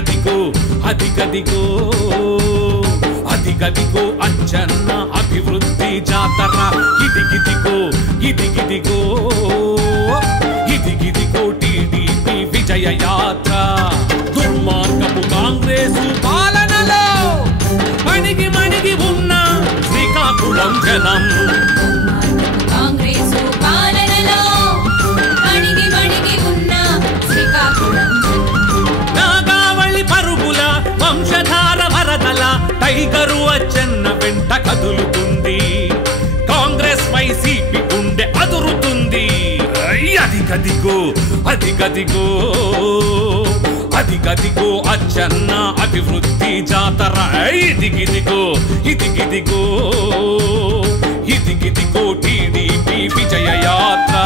అదిగదిగో అదిగదిగో అదిగదిగో అచ్చన్న అభివృద్ధి జాతర ఇదిగిదిగో ఇదిగిదిగో ఇదిగిదిగో టీడీపీ విజయ యాత్ర దుర్మార్గపు కాంగ్రెసు పాలనలో మణిగి మణిగి ఉన్న శ్రీకాకుళం జనం కాంగ్రెసు పాలనలో మణిగి మణిగి ఉన్న శ్రీకాకుళం నాగావళి పరుగుల వంశధార వరదల టైగరు అచ్చన్న వెంట కదులుతుంది కాంగ్రెస్ వైసీపీ గుండె అదురుతుంది అదిగదిగో అదిగదిగో అదిగదిగో అచ్చన్న అభివృద్ధి జాతర ఇదిగిదిగో ఇదిగిదిగో ఇదిగిదిగో టీడీపీ విజయ యాత్ర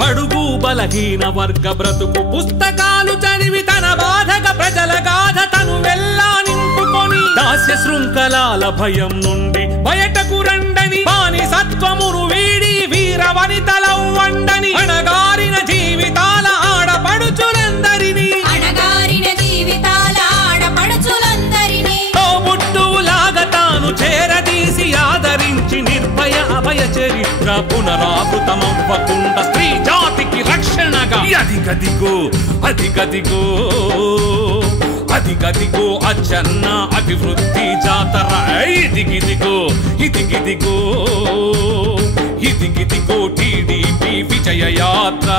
బడుగు బలహీన వర్గ బ్రతుకు పుస్తకాలు చదివి తన బాధక ప్రజల గాథ తను వెళ్ళా నింపుకొని దాస్య శృంఖలాల భయం నుండి బయటకు రండని బానిసత్వమును వీడి వీర వనితలవ్వండని అణగారిన జీవితాల ఆడపడుచులందరినీ తోబుట్టువులాగా తాను చేరదీసి ఆదరించి నిర్భయ అభయ చరిత్ర పునరావృతమవ్వకుండా స్త్రీ జాతికి రక్షణగా అదిగదిగో అదిగదిగో అదిగదిగో అచ్చన్న అభివృద్ధి జాతర ఇదిగిదిగో ఇదిగిదిగో ఇదిగిదిగో టీడీపీ విజయ యాత్ర